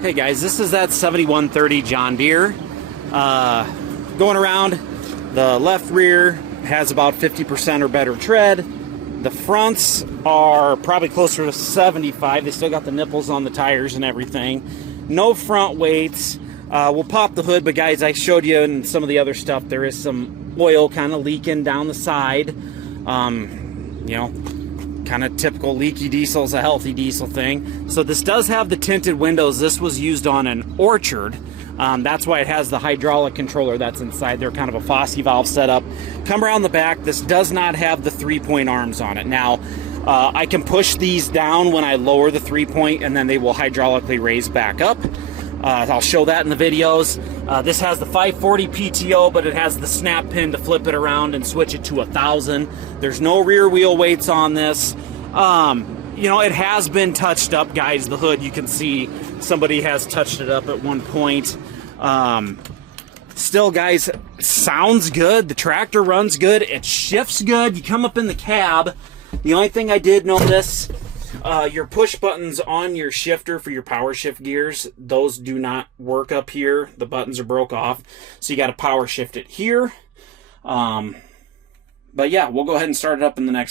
Hey guys, this is that 7130 John Deere. Going around, the left rear has about 50% or better tread. The fronts are probably closer to 75. They still got the nipples on the tires and everything. No front weights. We'll pop the hood, but guys, I showed you in some of the other stuff, there is some oil kind of leaking down the side. You know, kind of typical leaky diesel is a healthy diesel thing. So this does have the tinted windows. This was used on an orchard. That's why it has the hydraulic controller that's inside there, kind of a Fosse valve setup. Come around the back. This does not have the 3-point arms on it. Now, I can push these down when I lower the 3-point, and then they will hydraulically raise back up. I'll show that in the videos. This has the 540 PTO, but it has the snap pin to flip it around and switch it to 1,000. There's no rear wheel weights on this. You know, it has been touched up, guys. The hood, you can see somebody has touched it up at one point. Still, guys, sounds good. The tractor runs good. It shifts good. You come up in the cab. The only thing I did notice, your push buttons on your shifter for your power shift gears, those do not work up here. The buttons are broke off, so you got to power shift it here. But yeah, we'll go ahead and start it up in the next